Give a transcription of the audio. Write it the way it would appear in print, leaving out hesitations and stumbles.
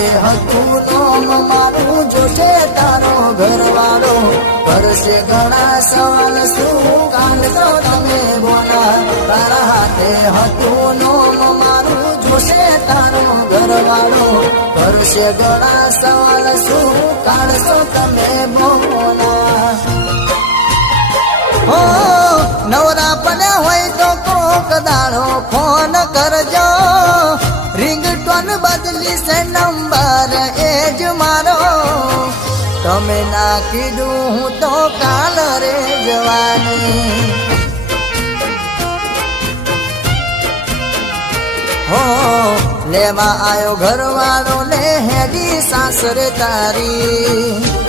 હાથે હતું નોમ મારું જોશે તારો ઘરવાળો કરશે ઘણા સવાલ શું કાંડ તો તમે બોલા તારા હાથે હતું નોમ મારું જોશે તારો ઘરવાળો કરશે ઘણા સવાલ શું કાઢશો તમે બોલા હો નવરા પડ્યા હોય તો કોક દાડો ફોન કરજો રિંગટોન બદલી છે નંબર એ જ મારો તમે ના કીધું હું તો કાલ રે જવાની હો લેવા આયો ઘરવાળો ને હેડી સાસરે તારી